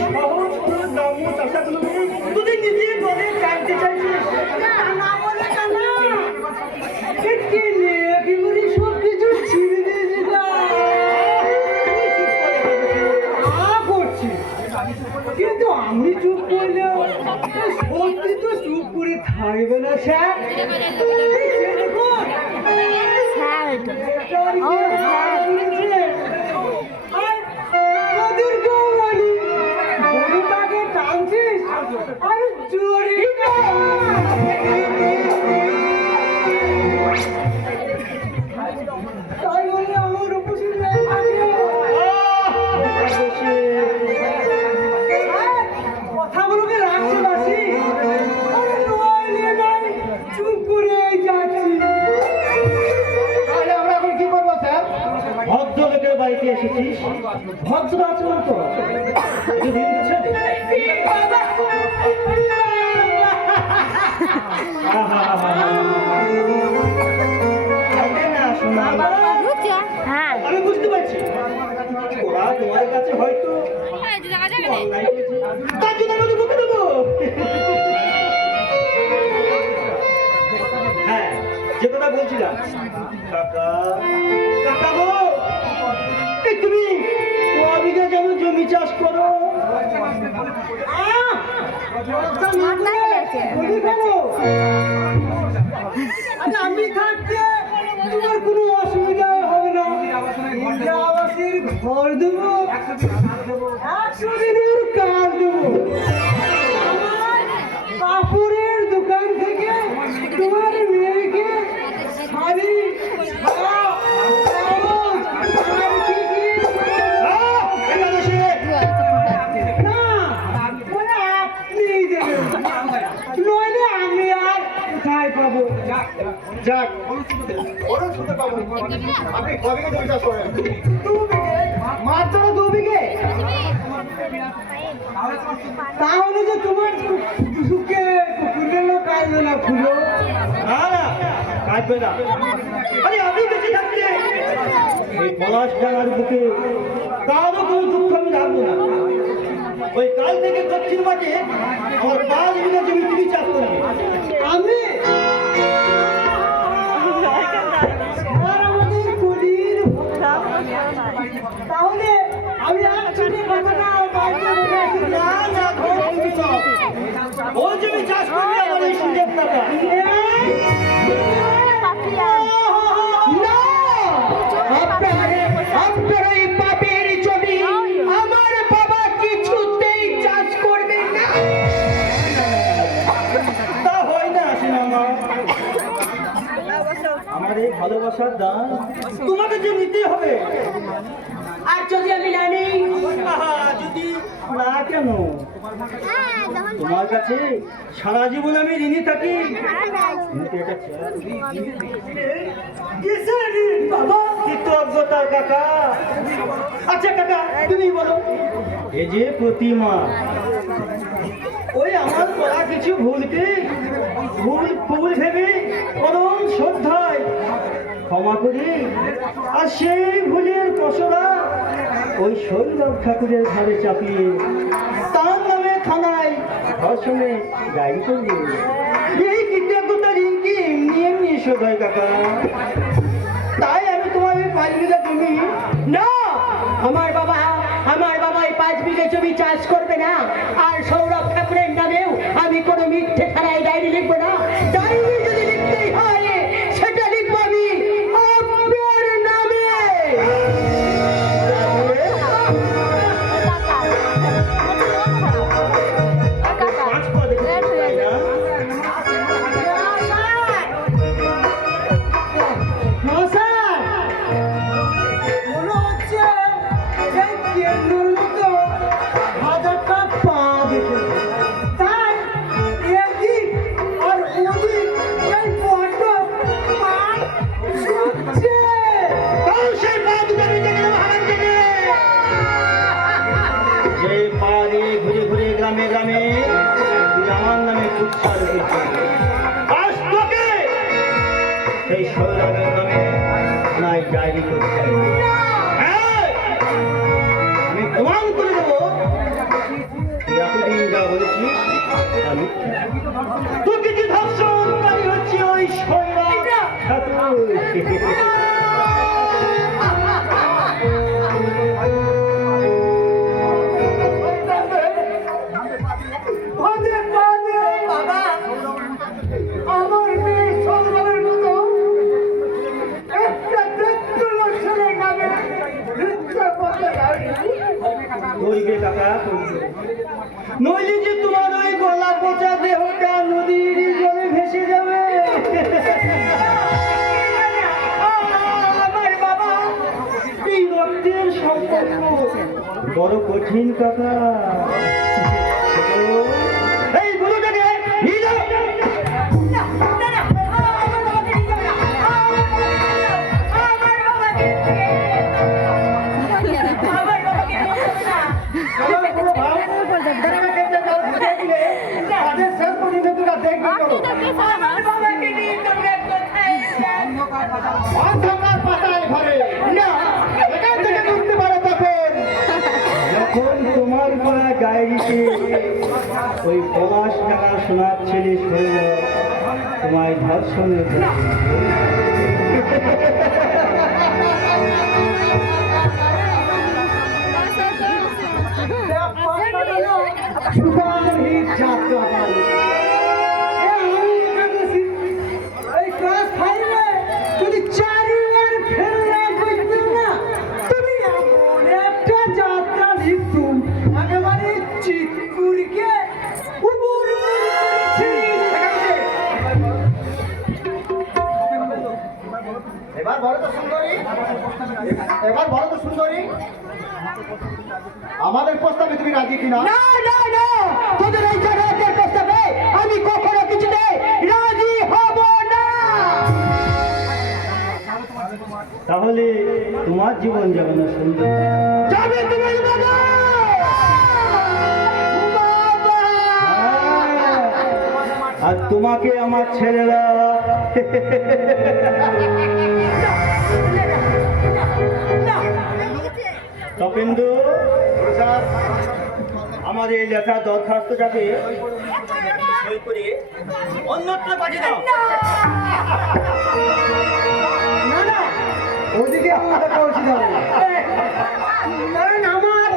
সহজ করে দাম চাষাগুলো তুই নিজে দলে জানতে চাইছিস না বলে না কি নিয়ে কি করি সব কিছু ছিঁড়ে দিয়েছি করছি কিন্তু আমি চুপ করলেও সত্যি তো চুপ করে থাকবে না স্যার ভদ্রলোকের বাড়িতে এসেছিস ভদ্র আচরণ তো আমি বুঝতে পারছি ওরা তোমার কাছে হয়তো হ্যাঁ যে কথা বলছিলাম তুমি বিঘা যেমন জমি চাষ করো আমি থাকতে তোমার কোনো অসুবিধা হবে না আবাসের ঘর দেবো 100 দিনের কাজ দেবো কাপড়ের দোকান থেকে তোমার মেয়েকে শাড়ি তাহলে যে তোমার সুখে কুকুরের কাজবে না খুলো কাজবে না আরে আমি বেঁচে থাকতে এই পলাশ ডাঙার বুকে কারো কোনো দুঃখ আমি রাখবো না ওই কাল থেকে দক্ষিণ মাঠে আমার 5 বিঘা জমি তুমি চাষ করবে আমি তাহলে আমি ওই জমি চাষ করবে আমার এই সুযোগ টাকা আপনার এই বাপের জমি আমার বাবা কিছুতেই চাষ করবে না তা হয় না সিনেমা আমার এই ভালোবাসার দাম তোমাকে যে নিতে হবে আর যদি আমি জানি যদি না কেন তোমার কাছে সারা জীবন আমি ঋণী থাকি কৃতজ্ঞতা কাকা আচ্ছা কাকা তুমি বলো এই যে প্রতিমা ওই আমার করা কিছু ভুলকে ভুল ভেবে পরম শ্রদ্ধায় ক্ষমা করি আর সেই ভুলের পশরা ওই সৌরভ ঠাকুরের ঘরে চাপিয়ে তার নামে থানায় ধর্ষণে ডায়েরি করলি এই কৃতজ্ঞতা ঋণটি এমনি এমনি শোধ হয় কাকা তাই আমি তোমার 5 বিঘা জমি না আমার বাবা এই 5 বিঘা জমি চাষ করবে না আর সৌরভ ঠাকুরের নামেও আমি কোনো মিথ্যে থানায় ডায়েরি লিখবো না ডায়েরি যদি লিখতেই হয় সেটা লিখবো আমি আপনার নামে গ্রামে গ্রামে আমার নামে উৎসাহ আজ তোকে সেই সৌরভের নামে নাই ডায়েরি করতে আমি প্রমাণ করে দেবো তো কিছু ধর্ষণকারী হচ্ছে ওই সৈরাট ঠাকুর। আমার মেয়ে সন্তানের মতো একটা দেখতে লক্ষণের নামে নৃত্য করতে পারি। করবে কাকা, করবে। নইলে যে তোমার ওই গলা পচা দেহটা নদীর জলে ভেসে যাবে। আমার বাবা এই রক্তের সম্পর্ক বড় কঠিন কাকা। এই গরুটাকে নিয়ে যাও। যখন তোমার গলা ডায়েরিতে ওই পলাশ টাকা সোনার ছেলে সরে যাও, তোমায় ধর্ষণের এবার বলো তো সুন্দরী, এবার বলো তো সুন্দরী, আমাদের প্রস্তাবে তুমি রাজি কিনা? না না না, তোদের এই জায়গায় প্রস্তাবে আমি কখনো কিছুতে রাজি হব না। তাহলে তোমার জীবন যাবে না সুন্দর, যাবে তোমার বাবা। আর তোমাকে আমার ছেলেরা তপেন্দু, আমাদের এই লেখা দরখাস্তটাকে সই করে অন্যত্র পাঠিয়ে দাও। না না, ওদিকে আমাদের পৌঁছে যাবে, কারণ আমার